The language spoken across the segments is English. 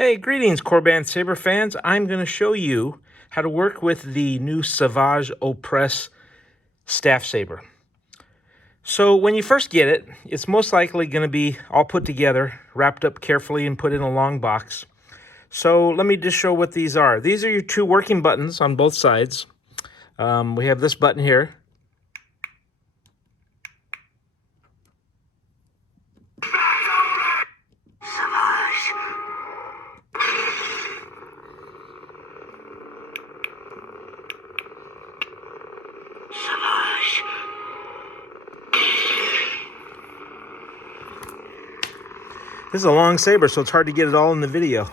Hey, greetings Korbanth saber fans. I'm going to show you how to work with the new Savage Oppressor staff saber. So when you first get it, it's most likely going to be all put together, wrapped up carefully and put in a long box. So let me just show what these are. These are your two working buttons on both sides. We have this button here. This is a long saber, so it's hard to get it all in the video.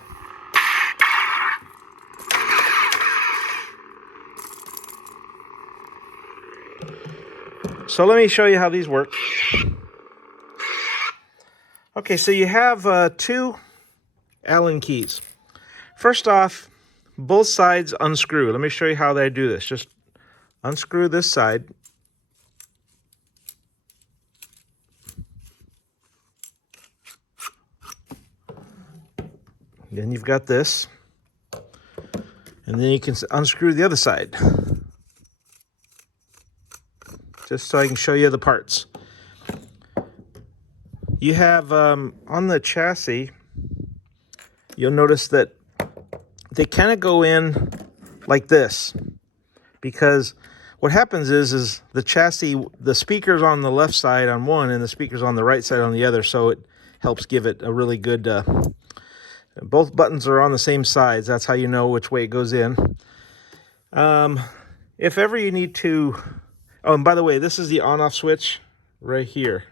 So let me show you how these work. Okay, so you have two Allen keys. First off, both sides unscrew. Let me show you how they do this. Just unscrew this side. Then you've got this. And then you can unscrew the other side. Just so I can show you the parts. You have, on the chassis, you'll notice that they kind of go in like this. Because what happens is the chassis, the speaker's on the left side on one and the speaker's on the right side on the other. So it helps give it a really good, both buttons are on the same sides. That's how you know which way it goes in. If ever you need to... Oh, and by the way, this is the on-off switch right here.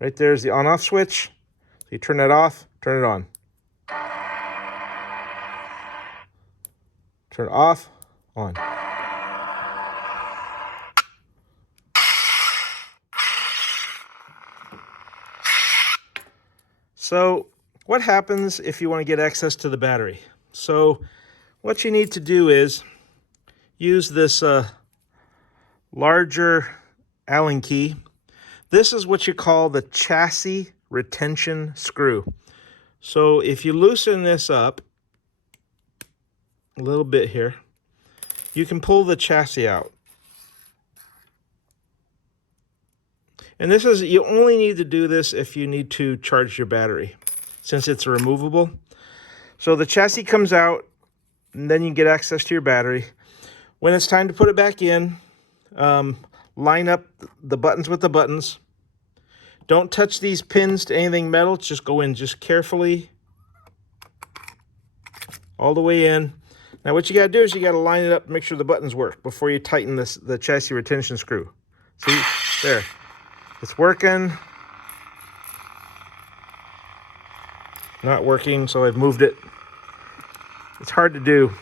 Right there's the on-off switch. So you turn that off, turn it on. Turn it off, on. So what happens if you want to get access to the battery? So what you need to do is use this larger Allen key. This is what you call the chassis retention screw. So if you loosen this up a little bit here, you can pull the chassis out. And this is, you only need to do this if you need to charge your battery, since it's removable. So the chassis comes out, and then you can get access to your battery. When it's time to put it back in, line up the buttons with the buttons. Don't touch these pins to anything metal. Just go in just carefully all the way in. Now what you got to do is you got to line it up and make sure the buttons work before you tighten the chassis retention screw. See? There. It's working. Not working, so I've moved it. It's hard to do.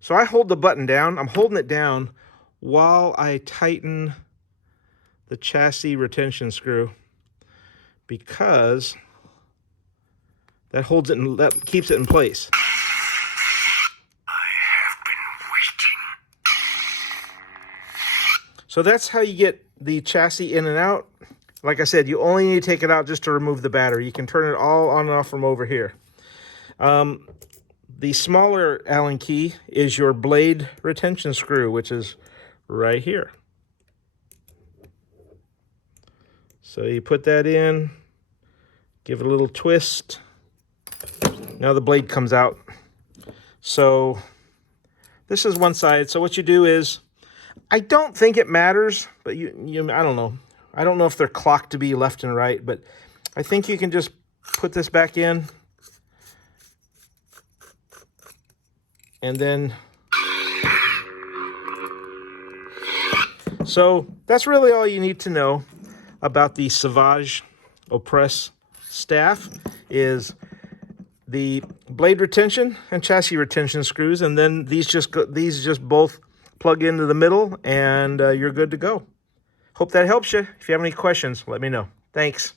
So I hold the button down. I'm holding it down while I tighten the chassis retention screw, because that holds it and that keeps it in place. I have been waiting. So that's how you get the chassis in and out. Like I said, you only need to take it out just to remove the battery. You can turn it all on and off from over here. The smaller Allen key is your blade retention screw, which is right here. So you put that in, give it a little twist. Now the blade comes out. So this is one side. So what you do is, I don't think it matters, but I don't know. I don't know if they're clocked to be left and right, but I think you can just put this back in. And then, so that's really all you need to know about the Savage Oppressor staff, is the blade retention and chassis retention screws, and then these just both plug into the middle, and you're good to go. Hope that helps you. If you have any questions, let me know. Thanks.